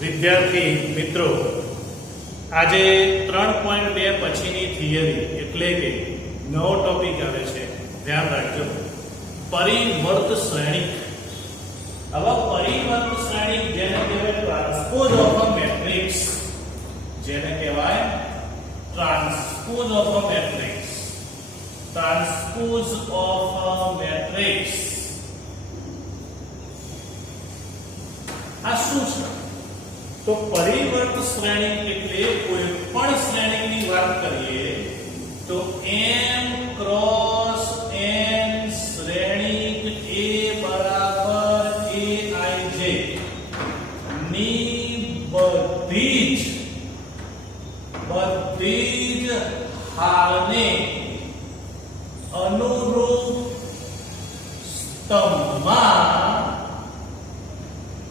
વિદ્યાર્થી મિત્રો, આજે 3.2 પછીની થિયરી એટલે કે નવો ટોપિક આવે છે. ધ્યાન રાખજો, પરિવર્ત શ્રેણિક. હવે પરિવર્ત શ્રેણિક જેને કહેવાય ટ્રાન્સપોઝ ઓફ અ મેટ્રિક્સ, જેને કહેવાય transpose of a matrix, transpose of a matrix. આ શું છે? તો પરિવર્ત શ્રેણિક એટલે કોઈ પણ શ્રેણિકની વાત કરીએ તો m ક્રોસ n શ્રેણિક a બરાબર aij ની બધી જ હાલને અનુરૂપ સ્તંભમાં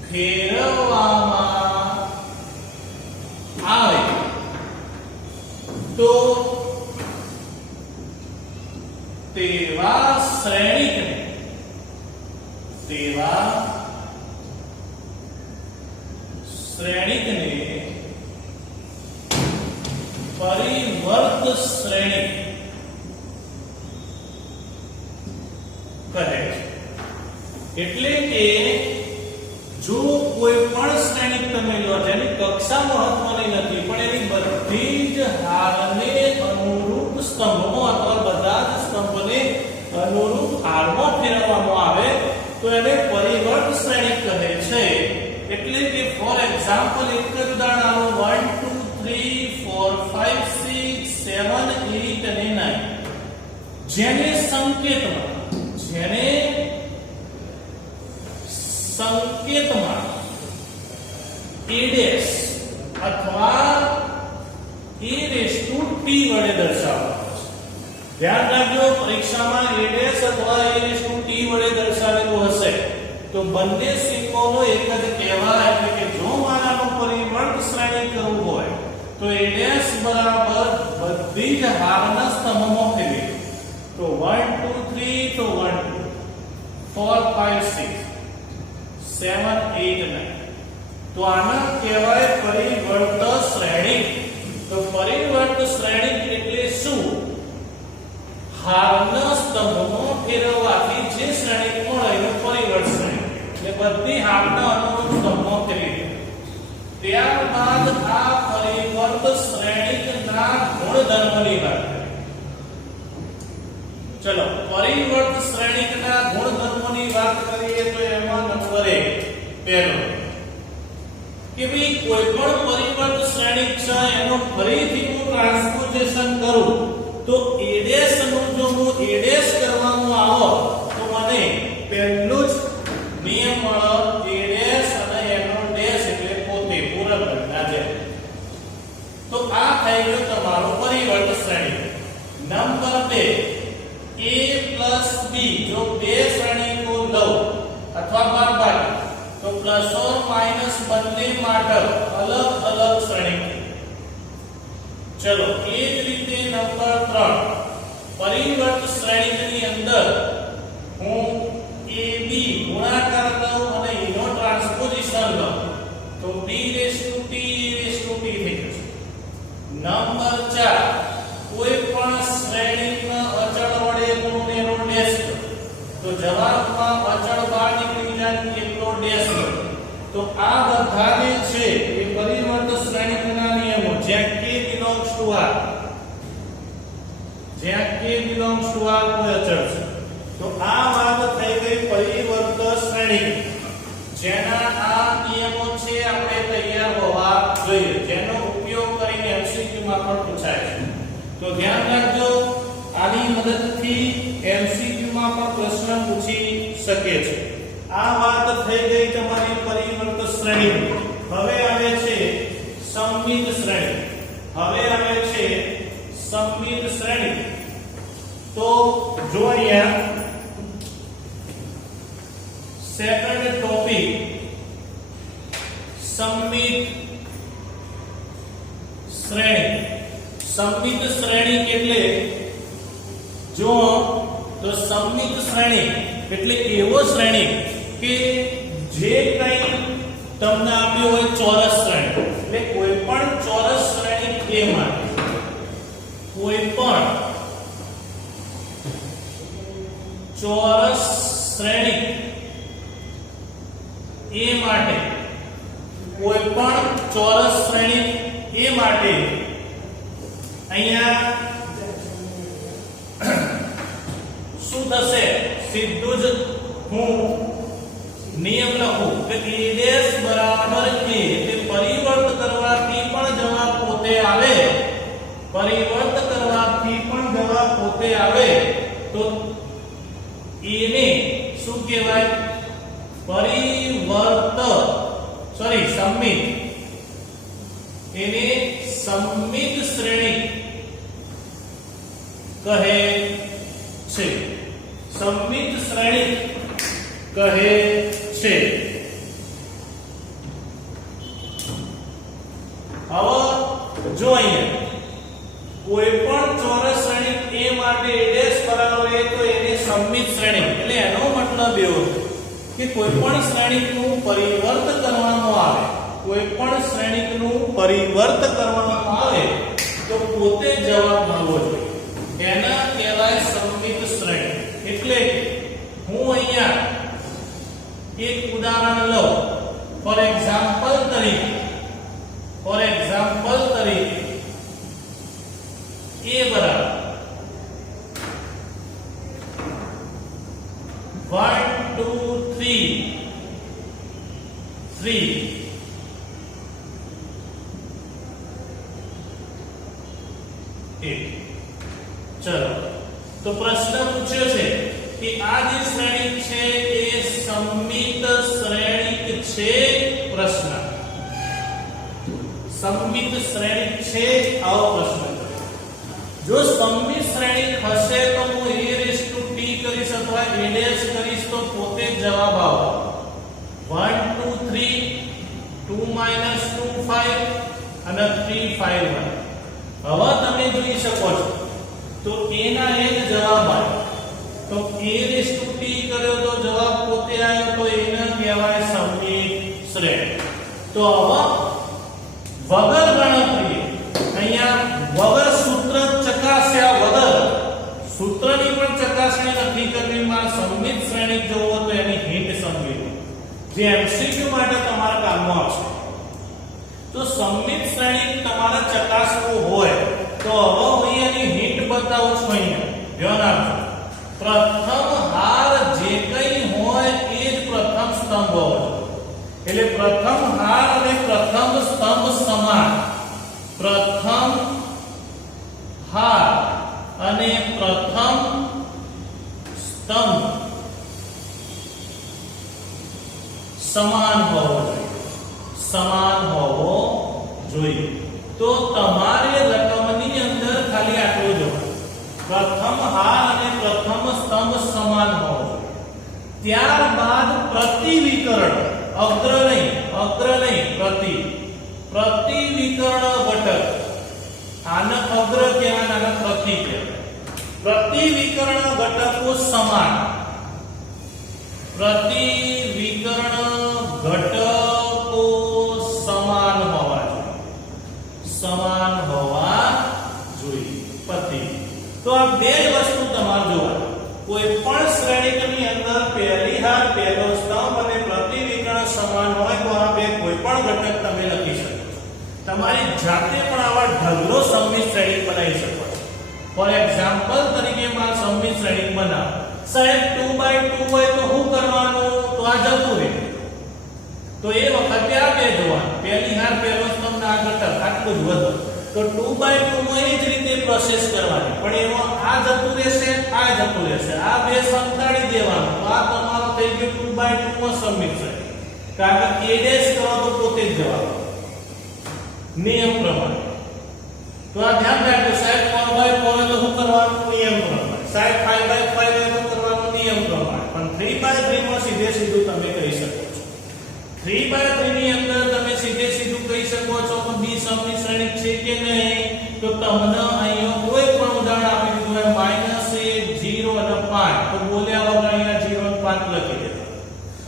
ફેરવવામાં આવે તો તેવા શ્રેણિકને પરિવર્ત શ્રેણિક કહે છે. એટલે કે જો કોઈ પણ શ્રેણિક તમે લો જેની કક્ષા મહત્વની નથી પણ એની બધી જ હારને અનુરૂપ સ્તંભમાં અથવા બધા જ સ્તંભને અનુરૂપ હારમાં ફેરવવામાં આવે તો એને પરિવર્ત શ્રેણિક કહે છે. એટલે કે ફોર એક્ઝામ્પલ એક જ ઉદાહરણ 1 2 3 4 5 6 7 8 અને 9 જેને સંકેતમાં a' અથવા a' t વડે દર્શાવવામાં છે. ધ્યાન રાખજો, પરીક્ષામાં a' અથવા a' t વડે દર્શાવેલું હશે તો બંને સિમ્બોલો એક જ કહેવાય. એટલે કે જો મારાનું પરિવર્ત શ્રેણિક કરવું હોય તો a' બરાબર બધી જ હારના સ્તંભમાં ફેરવી તો 1 2 3 તો 1 2 4 5 6 7 8 9 તો આના કહેવાય પરિવર્ત શ્રેણિક. તો પરિવર્ત શ્રેણિક એટલે શું? હારના સ્તંભમાં ફેરવવાથી જે શ્રેણિક મળે એને પરિવર્ત શ્રેણિક. એટલે બધી હારના અનુરૂપ સ્તંભમાં ફેરવી ત્યારબાદ આ પરિવર્ત શ્રેણિકના ગુણધર્મની વાત કરીએ. ચલો, પરિવર્ત શ્રેણિકના ગુણધર્મોની વાત કરીએ તો એમાં નંબર 1 પહેલો કે ભાઈ કોઈ પણ પરિવર્ત શ્રેણિક છે એનો ફરીથી હું ટ્રાન્સપોઝિશન કરું તો a' નું જો હું a' કરવાનું આવો તો મને પહેલો જ નિયમ મળે a' અને એનો ડેશ એટલે પોતે પૂરક ઘટના છે. તો આ થઈ ગયો તમારો પરિવર્ત શ્રેણિક. નંબર 2 a + b જો બે શ્રેણિકો લઉં અથવા બાદબાકી તો પ્લસ ઓર માઈનસ બંને માટે અલગ અલગ શ્રેણિક. ચલો, એ જ રીતે નંબર 3 પરિવર્ત શ્રેણિકની અંદર હું ab ગુણાકાર લઉં અને એનો ટ્રાન્સપોઝિશન લઉં તો b a' t થઈ જશે. નંબર 4 કોઈ પણ શ્રેણિકના અચળ વડે ગુણ એનો ડેશ તો જવાબમાં અચળ બહાર નીકળી જાય એટલો ડેશ. તો આ બધાને છે એ પરિવર્ત શ્રેણિકના નિયમો. જ્યાં k belongs to r કોઈ અચળ છે તો આ વાત થઈ ગઈ પરિવર્ત શ્રેણિક. જેના આ નિયમો છે આપણે તૈયાર હોવા જોઈએ, જેનો ઉપયોગ કરીને MCQ માં પણ પૂછાય છે. તો ધ્યાન રાખજો, આની મદદથી MCQ માં પણ પ્રશ્ન પૂછી શકે છે. આ વાત થઈ ગઈ તમારી પરિવર્ત શ્રેણી. હવે આવે છે સમમિત શ્રેણી. તો જો અહીંયા સેકન્ડ ટોપિક સમમિત શ્રેણી એટલે જો તો સમમિત શ્રેણી એટલે એવો શ્રેણી કે જે કંઈ તમને આપ્યું હોય ચોરસ શ્રેણી, એટલે કોઈ પણ ચોરસ શ્રેણી A માટે કોઈ પણ ચોરસ શ્રેણી A માટે કોઈ પણ ચોરસ શ્રેણી A માટે અહીંયા શું થશે? સીધું જ હું નિયમ લખું કે a' બરાબર a, એટલે પરિવર્ત કરવાથી પણ જવાબ પોતે આવે, પરિવર્ત કરવાથી પણ જવાબ પોતે આવે તો a ને શું કહેવાય? સંમિત, એને સંમિત શ્રેણી કહે છે, સંમિત શ્રેણી કહે છે. હવે જો અહીંયા કોઈ પણ ચોરસ શ્રેણી A માટે a' બરાબર a તો એને સંમિત શ્રેણી, એટલે એનો મતલબ એવો કે કોઈ પણ શ્રેણીનું પરિવર્ત કરવાનું આવે, કોઈ પણ શ્રેણીનું પરિવર્ત કરવાનું આવે તો પોતે જવાબ મળવો જોઈએ, એના કહેવાય સંમિત શ્રેણી. એટલે હું અહીંયા એક ઉદાહરણ લઉં. ફોર એક્ઝામ્પલ તરીકે a બરાબર 1 2 3 ચલો, તો પ્રશ્ન પૂછ્યો છે કે આ જે શ્રેણી છે એ સંમિત શ્રેણી છે. પ્રશ્ન સંમિત શ્રેણી છે, આવો પ્રશ્ન. જો સંમિત શ્રેણી હશે તો હું a⁻t કરીશ અથવા a' કરીશ તો પોતે જવાબ આવે 1 2 3 2 - 2 5 અને 3 5 1. હવે તમે જોઈ શકો છો તો a ના એક જવાબ આવ્યો, તો a⁻t કર્યો તો જવાબ પોતે આવ્યો, તો એને કહેવાય સંમિત શ્રેણી. તો હવે વગર ગણતરી, અહીંયા વગર સૂત્ર ચકાસ્યા વગર, સૂત્રની પણ ચકાસણી નથી કરવી, માં સંમિત શ્રેણી જોવો તો એની હિન્ટ સમજી લો, જે એમસીક્યુ માટે તમારા કામમાં આવશે. તો સંમિત શ્રેણી તમારે ચકાસવું હોય તો હવે હું એની હિન્ટ બતાવું છું. અહીંયા ધ્યાન આપજો. પ્રથમ હાર જે કંઈ હોય એ જ પ્રથમ સ્તંભ હોવો જોઈએ. એટલે પ્રથમ હાર અને પ્રથમ સ્તંભ સમાન, પ્રથમ હાર અને પ્રથમ સ્તંભ સમાન હોવો જોઈએ, સમાન હોવો જોઈએ. તો તમારે રકમની અંદર ખાલી આટલું જોવાનું, પ્રથમ હાર અને પ્રથમ સ્તંભ સમાન હોવો જોઈએ. ત્યારબાદ પ્રતિવિકર્ણ, અગ્ર નહીં પ્રતિવિકર્ણ ઘટક, આને અગ્ર કહેવાય, આને પ્રતિ કહેવાય. પ્રતિવિકર્ણ ઘટકો સમાન, પ્રતિવિકર્ણ ઘટકો સમાન હોવા જોઈએ, સમાન હોવા જોઈએ. પતિ તો આ બે જ વસ્તુ તમારે જોવાની. કોઈ પણ શ્રેણીની અંદર પહેલી હાર, પહેલો સ્તંભ અને પ્રતિવિકર્ણ સમાન હોય તો આ બે કોઈ પણ ઘટક તમે લખી શકો છો. તમારી જાતે પણ આવા ઢગલો સંમિત શ્રેણી બનાવી શકો છો. ફોર એક્ઝામ્પલ તરીકે માં સંમિત શ્રેણી બનાવો. સાહેબ 2/2 હોય તો શું કરવાનું? તો આ જતું રહે. તો એ વખતે આ બે જોવાનું, પહેલી હાર, પહેલો સ્તંભ ના ઘટક, આટલું જ વધુ. તો 2/2 માં એ જ રીતે પ્રોસેસ કરવાની, પણ એમાં આ જતું રહેશે, આ જતું રહેશે, આ બે સંતાડી દેવાનું. તો આ તમારો થઈ ગયો 2/2 માં સંમિત શ્રેણી. કારણ કે a' કરો તો પોતે જ જવાબ નિયમ પ્રમાણે. તો આ ધ્યાન રાખજો. સાહેબ 4/4 હોય તો શું કરવાનું? નિયમ પ્રમાણે. સાહેબ 5/5 હોય તો કરવાનું નિયમ પ્રમાણે. પણ 3/3 માં સીધું તમે કહી શકો છો. 3/3 ની અંદર તમે સીધું કહી શકો છો કે બી સંમિત શ્રેણી છે કે નહીં. તો તમને અહીંયા કોઈ પણ ઉદાહરણ આપી દીધું હોય -1 0 અને 5, તો બોલ્યા વગર અહીંયા 0 અને 5 લખી દેજો.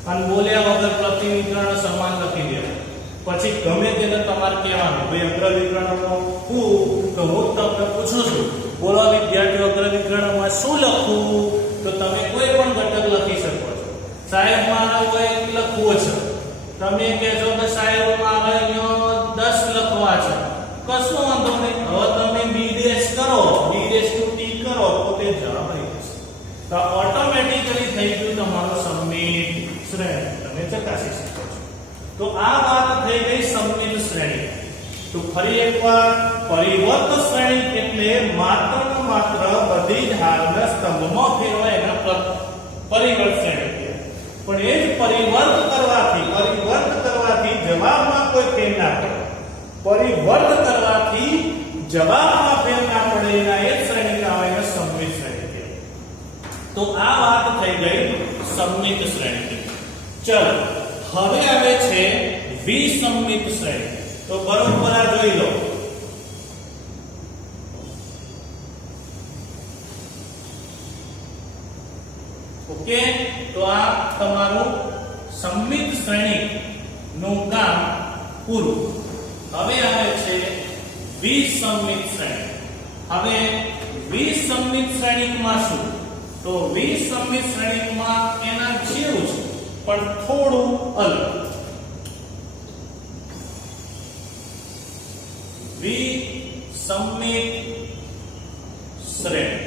અને બોલ્યા વગર પ્રતિવિકર્ણ સમાન લખી દેવા. પછી ગમે તેને તમારે કહેવાનું ભાઈ અગ્રવિકર્ણનો હું તો હું તમને પૂછું છું બોલો વિદ્યાર્થીઓ અગ્રવિકર્ણમાં શું લખવું, તો તમે કોઈ પણ ઘટક લખી શકો છો. સાહેબ મારા હોય લખવું છે, તમે કહેજો કે સાહેબ મારે અહીંયા 10 લખવા છે, કશું વાંધો નહીં. હવે તમે b' કરો, b' કરો તો તે જવાબ આવી જશે. તો ઓટોમેટિકલી થઈ ગયું તમારું સમિત શ્રેણી. તમે ચકાસી શકો છો. તો આ વાત થઈ ગઈ સમિત શ્રેણી. તો ફરી એકવાર પરિવર્ત શ્રેણી એટલે માત્ર ને માત્ર બધી જ હાલના સ્તંભમાં ફેરવાય એના પરિવર્ત શ્રેણી કહેવાય. પણ એ જ પરિવર્ત કરવાથી જવાબમાં કોઈ ફેર ના પડે. પરિવર્ત કરવાથી જવાબમાં ફેર ના પડે એના એ શ્રેણી કહેવાય સમિત શ્રેણી કહેવાય. તો આ વાત થઈ ગઈ સમિત શ્રેણી. ચલો હવે આવે છે વિસમિત શ્રેણી. તો બરોબર આ જોઈ લો. ઓકે, તો આ તમારું સમિત શ્રેણી નું કામ પૂરું. હવે આવે છે વિસમિત શ્રેણી. હવે વિસમિત શ્રેણીમાં શું? તો વિસમિત શ્રેણીમાં એના જેવું છે પણ થોડું અલગ. વિસમિત શ્રેણી.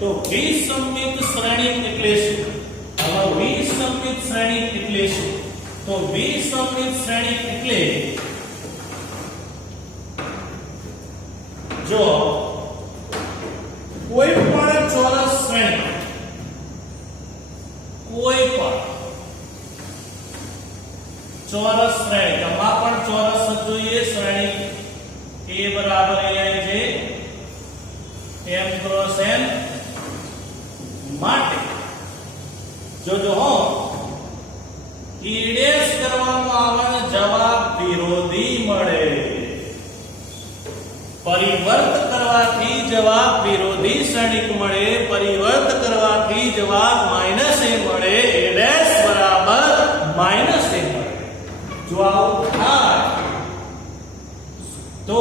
તો વિસમિત શ્રેણી એટલે શું? હવે વિસમિત શ્રેણી એટલે શું? તો વિસમિત શ્રેણી એટલે જો કોઈ પણ ચોરસ શ્રેણી, કોઈ પણ ચોરસ શ્રેણી, આમાં પણ ચોરસ જોઈએ શ્રેણી a બરાબર ai છે m ક્રોસ n માટે જો હો ઈડેસ કરવામાં આવે જવાબ વિરોધી મળે. પરિવર્ત કરવાથી જવાબ વિરોધી શ્રેણીક મળે, પરિવર્ત કરવાથી જવાબ -a મળે, a' બરાબર -a મળે. જો આવું થાય તો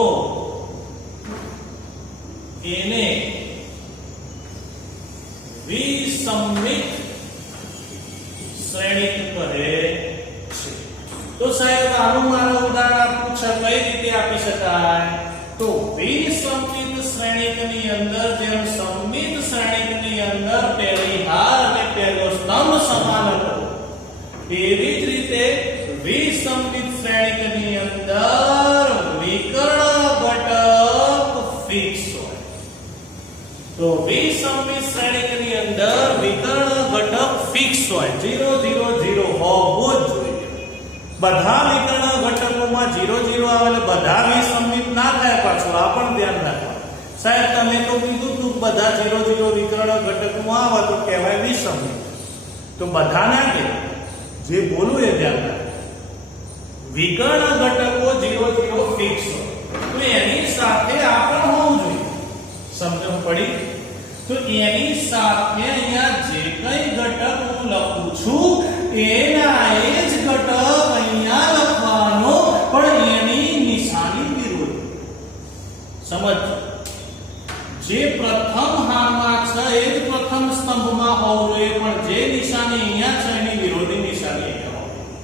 એને વિસમિત શ્રેણીક કહે છે. તો સાહેબ આનું મારું ઉદાહરણ આપવું છે, કઈ રીતે આપી શકાય? તો વિસમિત શ્રેણીકની અંદર જેમ સમિત શ્રેણીકની અંદર પહેલી હાર અને પહેલો સ્તંભ સમાન હતો, તેવી જ રીતે વિસમિત શ્રેણીકની અંદર વિકર્ણ ઘટક ફિક્સ હોય. તો વિસમિત શ્રેણીકની અંદર વિકર્ણ ઘટક ફિક્સ હોય, 0 0 0 હોવું જ જોઈએ. બધા વિકર્ણ ઘટકોમાં 0 0 આવે એટલે બધા વિસમિત ના થાય. પાછું આ પણ ધ્યાન રાખવાનું. સાહેબ તમે તો કીધું તું બધા 0 0 વિકર્ણ ઘટકોમાં આવે તો કહેવાય વિસમિત. તો બધા ના કે જે બોલું એ ધ્યાન રાખો. વિકર્ણ ઘટકો 0 0 ફિક્સ હોય તો એની સાથે આ પણ હોવું જોઈએ. સમજણ પડી? તો એની સાથે અહીંયા જે કઈ ઘટક હું લખું છું એના એ જ ઘટક અહીંયા લખવાનો, પણ એની નિશાની વિરુદ્ધ. સમજ? જે પ્રથમ હારમાં છે એ જ પ્રથમ સ્તંભમાં હોવું જોઈએ, પણ જે નિશાની અહીંયા છે એની વિરોધી નિશાની અહીંયા હોવી જોઈએ.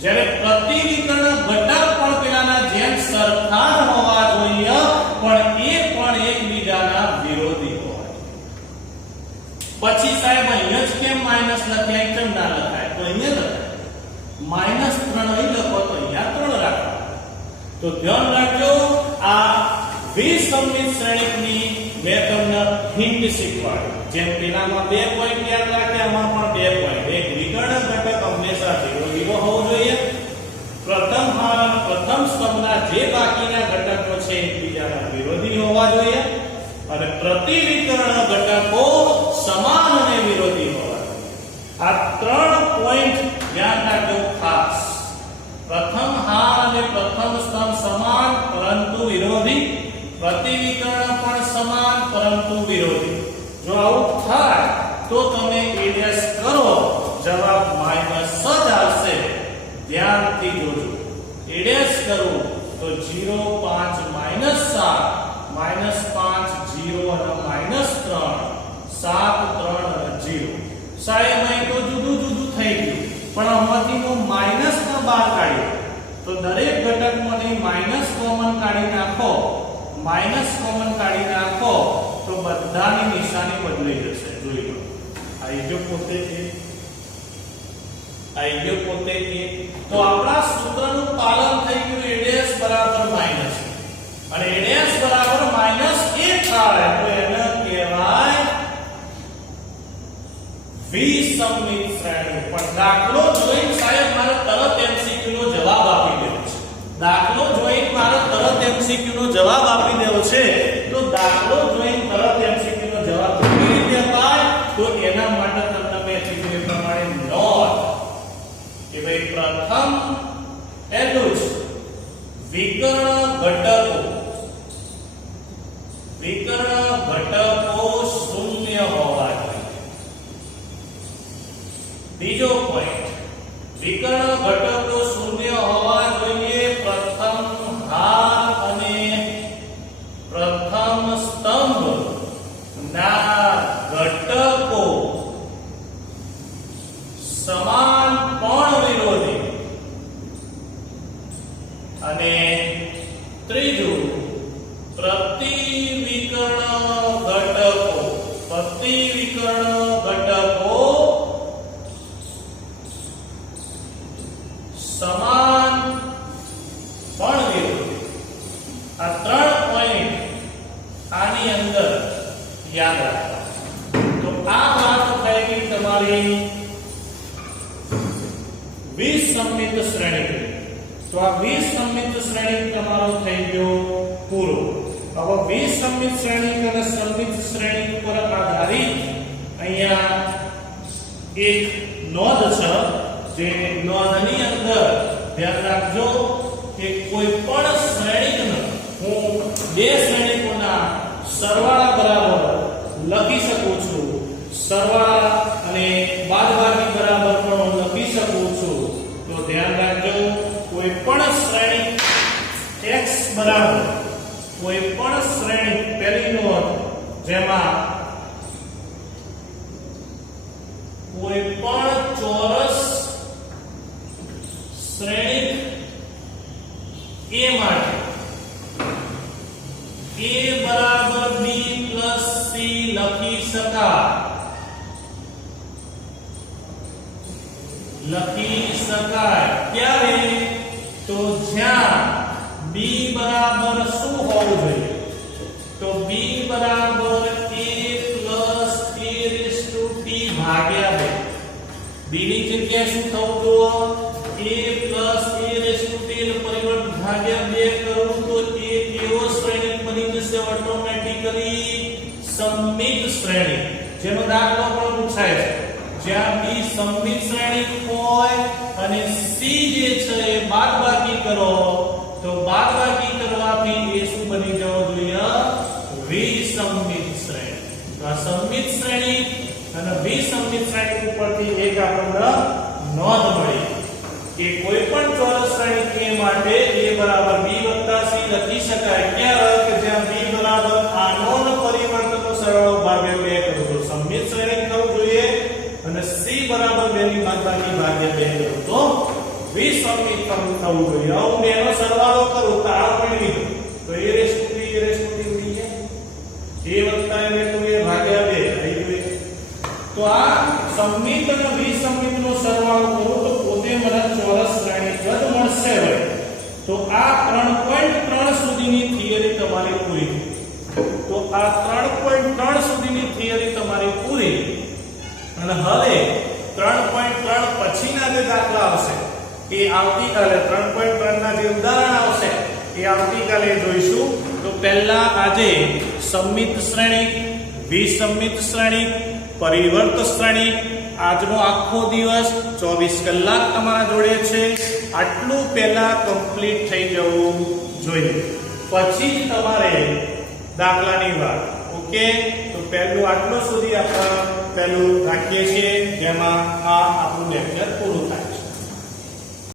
જ્યારે પ્રતિવિકર્ણ ઘટક પણ પેલાના જેમ સરખા જ હોવા જોઈએ, પણ એ પણ એકબીજાના વિરોધી હોય. પછી સાહેબ અહીંયા જ કેમ માઈનસ લખ્યા, કેમ ના લખાય? તો અહીંયા લખાય -3 અહીં લખો તો અહીંયા 3 રાખો. તો ધ્યાન રાખજો, આ વિસમિત શ્રેણીકની મેં તમને હિન્ટ શીખવાડી. જેમ પેલામાં 2 પોઈન્ટ યાદ રાખ્યા, આમાં પણ 2 પોઈન્ટ. એક વિકર્ણ ઘટક હંમેશા 0 0 હોવું જોઈએ. પ્રથમ હાર અને પ્રથમ સ્તંભના જે બાકીના ઘટકો છે એકબીજાના વિરોધી હોવા જોઈએ, અને પ્રતિવિકર્ણ ઘટકો સમાન અને વિરોધી હોવા જોઈએ. આ 3 પોઈન્ટ ધ્યાન રાખજો ખાસ. પ્રથમ હાર અને પ્રથમ સ્તંભ સમાન પરંતુ વિરોધી, પ્રતિવિકર્ણ પણ સમાન પરંતુ વિરોધી. જો આવું થાય તો તમે a' કરો, જવાબ માઇનસ જ આવશે. ધ્યાનથી જોજો. એડેસ કરું તો 0 5 -7 -5 0 અને -3 7 3 અને 0. સાહેબ અહીં તો જુદું જુદું થઈ ગયું, પણ આમાંથી હું માઈનસ ને બહાર કાઢ્યો તો દરેક ઘટકમાંથી માઈનસ કોમન કાઢી નાખો, માઈનસ કોમન કાઢી નાખો તો બધાની નિશાની બદલાઈ જશે. જોઈ લો, આવી ગયો પોતે તો આપણા સૂત્રનું પાલન થઈ ગયું. એડેસ બરાબર માઈનસ અને એડેસ બરાબર -1 થાય તો એને કહેવાય વિસંમિત શ્રેણી. પણ દાખલો જોઈને સાહેબ મારે તરત MCQ નો જવાબ આપી દેવો છે. દાખલો જોઈને મારે તરત MCQ નો જવાબ આપી દેવો છે. તો દાખલો જોઈને તરત MCQ નો જવાબ કેવી રીતે અપાય? તો એના માટે તમને મેં કીધું એ પ્રમાણે નોટ કે ભાઈ પ્રથમ એટલું જ વિકર્ણ ઘટકો શૂન્ય હોવા જોઈએ. બીજો પોઈન્ટ, વિકર્ણ ઘટકો શૂન્ય હોવા જોઈએ. પ્રથમ હાર અને પ્રથમ સ્તંભ ના ઘટકો સમાન પણ વિરોધી. અને ત્રીજું પ્રતિવિકર્ણ ઘટકો સમાન પણ વિરોધી. આ 3 પોઈન્ટ આની અંદર યાદ રાખવા. તો આ વાત થઈ ગઈ તમારી વિસંમિત શ્રેણી. તો આ વિસંમિત શ્રેણી તમારો થઈ ગયો પૂરો. હવે વિસંમિત શ્રેણી અને સંમિત શ્રેણી પર આધારિત અહીંયા એક નોંધ છે, જે નોંધની અંદર ધ્યાન રાખજો કે કોઈ પણ શ્રેણીને હું બે શ્રેણીકોના સરવાળા બરાબર લખી શકું છું. સરવાળા અને બાદબાકી બરાબર પણ હું લખી શકું છું. તો ધ્યાન રાખજો, કોઈ પણ શ્રેણી x બરાબર કોઈ પણ શ્રેણી પહેલી નોંધ જેમાં કોઈ પણ ચોરસ શ્રેણી a માટે a બરાબર b plus c લખી શકાય. ત્યારે તો જ્યાં b બરાબર શું હોવું જોઈએ? તો b બરાબર a plus a raised to t ભાગ્યા 2. b ની જગ્યાએ શું થવું જોઈએ? a plus a raised to t નું પરિવર્ત ભાગ્યા 2 કરું તો એ કેવો શ્રેણી બની જશે? ઓટોમેટિકલી સંમિત શ્રેણી, જેનો દાખલો પણ પૂછાય છે. જ્યાં b સંમિત શ્રેણી હોય અને c જે છે એ બાદબાકી કરો તો બાદબાકી કરવાથી એ શું બની જવું જોઈએ? વિસંમિત શ્રેણી. તો આ સંમિત શ્રેણી અને વિસંમિત શ્રેણી ઉપરથી એક આપણને નોંધ મળી કે કોઈ પણ ચોરસ શ્રેણી a માટે a બરાબર b + c લખી શકાય. ક્યારે? કે જ્યાં b બરાબર આનો પરિવર્તનનો સરવાળો ભાગ્યા 2 કરું તો સંમિત શ્રેણી થવું જોઈએ અને c બરાબર 2 ની બાદબાકી ભાગ્યા 2 કરું તો વિસંમિત થવું જોઈએ. હું બેનો સરવાળો કરું તો આ મળી ગયું તો a raised to b ઉડી જાય. a + a ભાગ્યા 2 થઈ ગયું. તો આ સંમિત અને વિસંમિત નો સરવાળો કરું તો પોતે મને ચોરસ શ્રેણી પદ મળશે. તો આ 3.3 સુધીની થિયરી તમારી પૂરી થઈ. તો આ 3.3 સુધીની થિયરી તમારી પૂરી. અને હવે 3.3 પછીના જે દાખલા આવશે એ આવતીકાલે 3.3 ના જે ઉદાહરણ આવશે એ આવતીકાલે જોઈશું. તો પહેલા આજે સંમિત શ્રેણી, વિસંમિત શ્રેણી, પરિવર્ત શ્રેણી, આજનો આખો દિવસ 24 કલાક તમારા જોડે છે. આટલું પહેલા કમ્પ્લીટ થઈ જવું જોઈએ, પછી જ તમારે દાખલાની વાત. ઓકે, તો પહેલું આટલું સુધી આપણે પહેલું રાખીએ છીએ, જેમાં આ આપણું લેક્ચર પૂરું